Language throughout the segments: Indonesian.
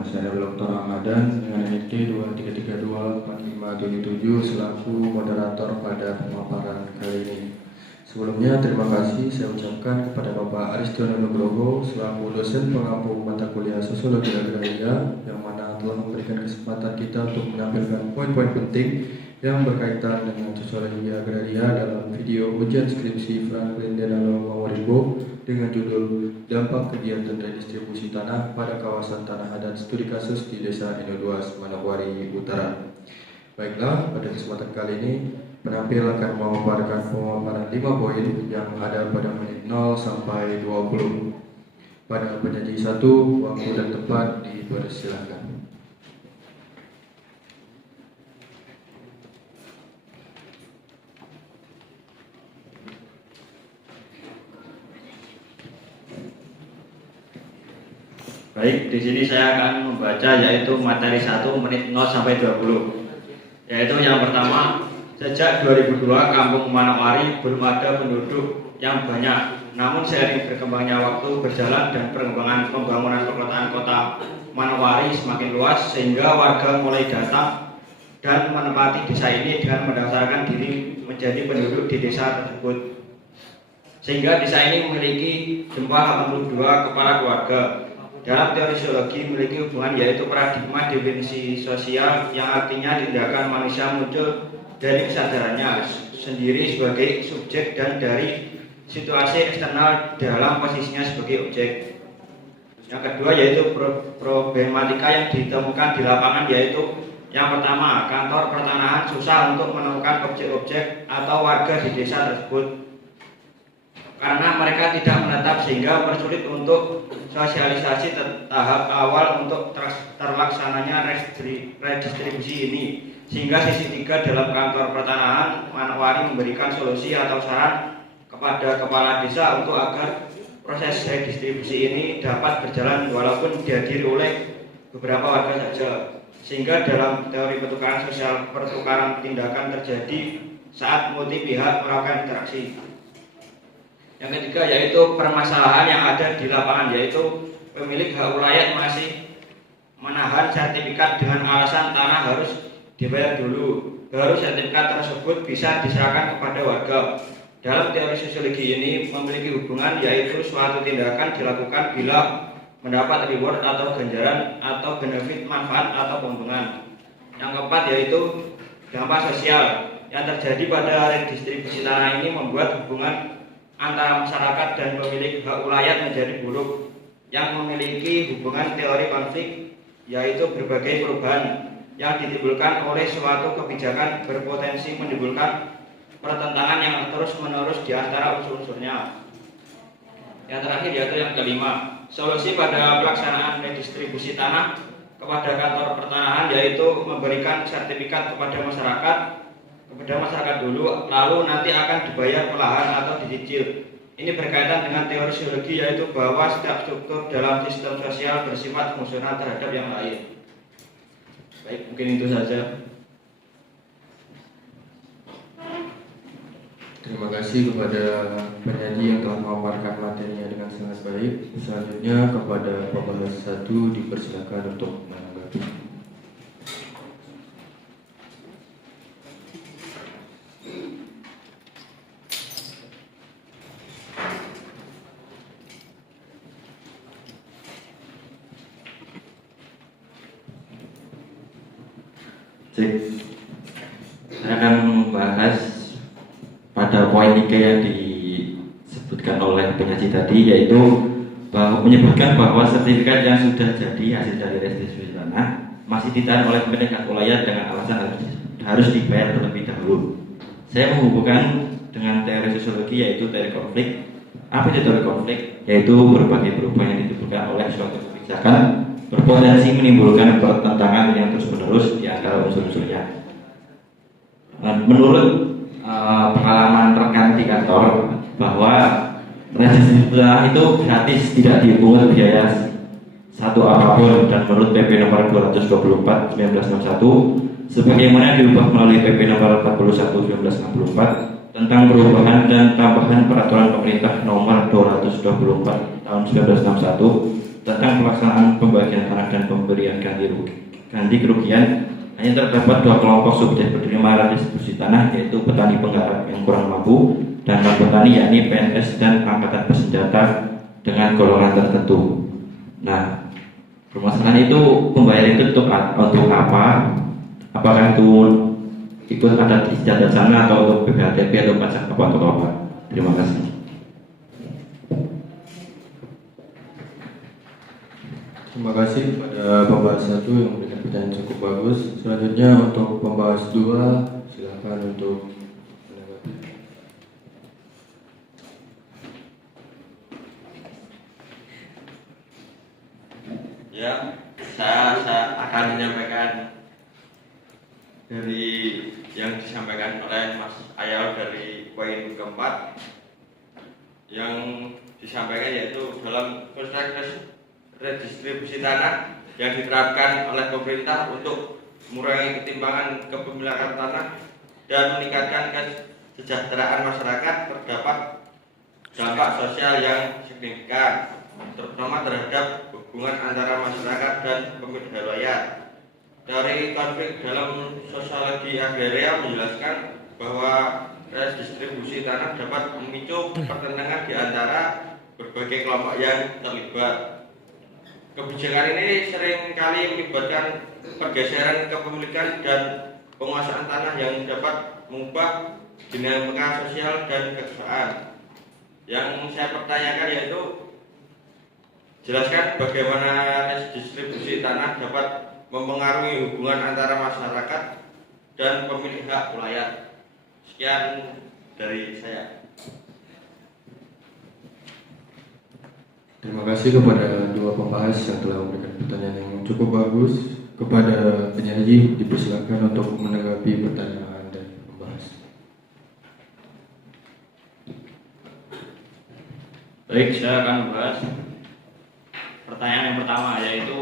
Nama saya Dr. Ramadan dengan NIK 23324577 selaku moderator pada pemaparan kali ini. Sebelumnya terima kasih saya ucapkan kepada Bapak Aristion Nugroho selaku dosen pengampu mata kuliah Sosiologi Agraria yang mana telah memberikan kesempatan kita untuk menampilkan poin-poin penting yang berkaitan dengan sosiologi agraria dalam video ujian skripsi Franklin Delano Mawaribo dengan judul Dampak Kegiatan Redistribusi Tanah pada Kawasan Tanah Adat Studi Kasus di Desa Eno2 Manokwari Utara. Baiklah, pada kesempatan kali ini penampil akan memaparkan pemaparan 5 poin yang ada pada menit 0 sampai 20. Pada penyaji 1, waktu dan tempat dipersilakan. Baik, di sini saya akan membaca yaitu materi 1 menit 0 sampai 20. Yaitu yang pertama, sejak 2002 Kampung Manokwari belum ada penduduk yang banyak. Namun seiring berkembangnya waktu berjalan dan perkembangan pembangunan perkotaan kota Manokwari semakin luas sehingga warga mulai datang dan menempati desa ini dengan mendaftarkan diri menjadi penduduk di desa tersebut. Sehingga desa ini memiliki jumlah 82 kepala keluarga. Dalam teori sosiologi memiliki hubungan yaitu paradigma definisi sosial yang artinya tindakan manusia muncul dari kesadarannya sendiri sebagai subjek dan dari situasi eksternal dalam posisinya sebagai objek. Yang kedua yaitu problematika yang ditemukan di lapangan yaitu yang pertama, kantor pertanahan susah untuk menemukan objek-objek atau warga di desa tersebut karena mereka tidak menetap sehingga bersulit untuk sosialisasi tahap awal untuk terlaksananya redistribusi ini. Sehingga sisi 3 dalam kantor pertanahan Manokwari memberikan solusi atau saran kepada kepala desa untuk agar proses redistribusi ini dapat berjalan walaupun dihadiri oleh beberapa warga saja. Sehingga dalam teori pertukaran tindakan terjadi saat multi pihak melakukan interaksi. Yang ketiga yaitu permasalahan yang ada di lapangan yaitu pemilik hak ulayat masih menahan sertifikat dengan alasan tanah harus dibayar dulu, baru sertifikat tersebut bisa diserahkan kepada warga. Dalam teori sosiologi ini memiliki hubungan yaitu suatu tindakan dilakukan bila mendapat reward atau ganjaran atau benefit manfaat atau keuntungan. Yang keempat yaitu dampak sosial yang terjadi pada redistribusi tanah ini membuat hubungan antara masyarakat dan pemilik hak ulayat menjadi buruk yang memiliki hubungan teori konflik yaitu berbagai perubahan yang ditimbulkan oleh suatu kebijakan berpotensi menimbulkan pertentangan yang terus-menerus di antara unsur-unsurnya. Yang terakhir yaitu yang kelima, solusi pada pelaksanaan redistribusi tanah kepada kantor pertanahan yaitu memberikan sertifikat kepada masyarakat dulu, lalu nanti akan dibayar perlahan atau dicicil. Ini berkaitan dengan teori sosiologi yaitu bahwa setiap struktur dalam sistem sosial bersifat fungsional terhadap yang lain. Baik, mungkin itu saja. Terima kasih kepada penyaji yang telah memaparkan materinya dengan sangat baik. Selanjutnya kepada pembahas 1 dipersilakan untuk menanggapi. Saya akan membahas pada poin 3 yang disebutkan oleh penyaji tadi yaitu menyebutkan bahwa sertifikat yang sudah jadi hasil dari restitusi tanah masih ditahan oleh pemilik hak ulayat dengan alasan harus dibayar terlebih dahulu. Saya menghubungkan dengan teori sosiologi yaitu teori konflik. Apa itu teori konflik? Yaitu berbagai perubahan yang ditimbulkan oleh suatu kebijakan berpotensi menimbulkan pertentangan yang terus-menerus di antara unsur-unsurnya. Menurut pengalaman rekan di kantor bahwa registrasi tanah itu gratis, tidak dipungut biaya satu apapun, dan menurut PP nomor 224 1961 sebagaimana diubah melalui PP nomor 41 1964 tentang perubahan dan tambahan peraturan pemerintah nomor 224 tahun 1961 tentang pelaksanaan pembagian tanah dan pemberian ganti kerugian hanya terdapat dua kelompok subjek penerima redistribusi tanah, yaitu petani penggarap yang kurang mampu dan non-petani, yakni PNS dan angkatan bersenjata dengan golongan tertentu. Nah, permasalahan itu pembayaran itu untuk apa? Apakah itu ikut adat istiadat sana atau untuk BPHTP atau pajak apa atau apa? Terima kasih. Terima kasih pada pembahas 1 yang memberikan pertanyaan cukup bagus. Selanjutnya untuk pembahas 2, silakan untuk menanggapi. Ya, saya akan menyampaikan dari yang disampaikan oleh Mas Ayal dari poin keempat. Yang disampaikan yaitu dalam proses redistribusi tanah yang diterapkan oleh pemerintah untuk mengurangi ketimpangan kepemilikan tanah dan meningkatkan kesejahteraan masyarakat, terdapat dampak sosial yang signifikan, terutama terhadap hubungan antara masyarakat dan pemilik wilayah. Dari konflik dalam sosiologi agraria menjelaskan bahwa redistribusi tanah dapat memicu pertentangan di antara berbagai kelompok yang terlibat. Kebijakan ini sering kali menyebabkan pergeseran kepemilikan dan penguasaan tanah yang dapat mengubah dinamika sosial dan kesetaraan. Yang saya pertanyakan yaitu, jelaskan bagaimana redistribusi tanah dapat mempengaruhi hubungan antara masyarakat dan pemilik hak wilayah. Sekian dari saya. Terima kasih kepada dua pembahas yang telah memberikan pertanyaan yang cukup bagus. Kepada penyaji dipersilakan untuk menanggapi pertanyaan dari pembahas. Baik, saya akan membahas pertanyaan yang pertama, yaitu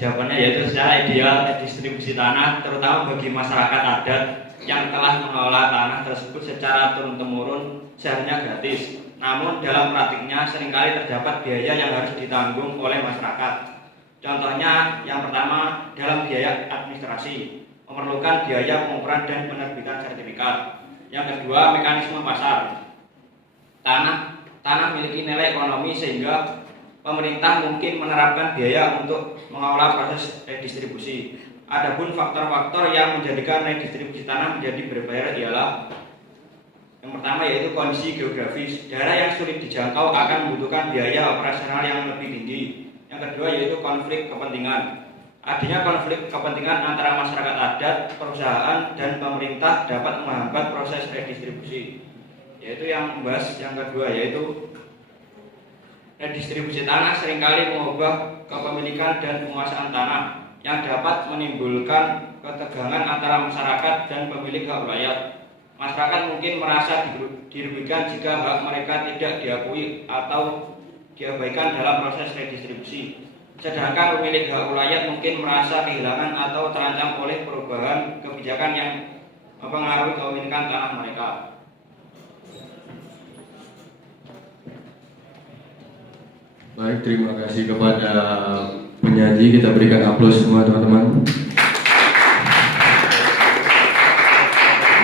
jawabannya yaitu secara ideal redistribusi tanah terutama bagi masyarakat adat yang telah mengelola tanah tersebut secara turun-temurun seharusnya gratis. Namun dalam praktiknya seringkali terdapat biaya yang harus ditanggung oleh masyarakat. Contohnya yang pertama dalam biaya administrasi, memerlukan biaya pengukuran dan penerbitan sertifikat. Yang kedua, mekanisme pasar. Tanah memiliki nilai ekonomi sehingga pemerintah mungkin menerapkan biaya untuk mengelola proses redistribusi. Adapun faktor-faktor yang menjadikan redistribusi tanah menjadi berbayar ialah yang pertama yaitu kondisi geografis. Daerah yang sulit dijangkau akan membutuhkan biaya operasional yang lebih tinggi. Yang kedua yaitu konflik kepentingan. Adanya konflik kepentingan antara masyarakat adat, perusahaan, dan pemerintah dapat menghambat proses redistribusi. Yaitu yang membahas yang kedua yaitu redistribusi tanah seringkali mengubah kepemilikan dan penguasaan tanah yang dapat menimbulkan ketegangan antara masyarakat dan pemilik hak wilayah. Masyarakat mungkin merasa dirugikan jika hak mereka tidak diakui atau diabaikan dalam proses redistribusi. Sedangkan pemilik hak wilayah mungkin merasa kehilangan atau terancam oleh perubahan kebijakan yang mempengaruhi kepemilikan tanah mereka. Baik, terima kasih kepada penyaji. Kita berikan aplaus semua teman-teman.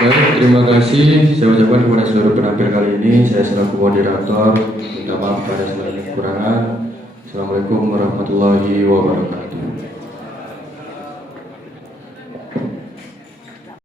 Baik, terima kasih. Saya ucapkan kepada seluruh penampil kali ini. Saya selaku moderator minta maaf pada segala kekurangan. Assalamualaikum warahmatullahi wabarakatuh.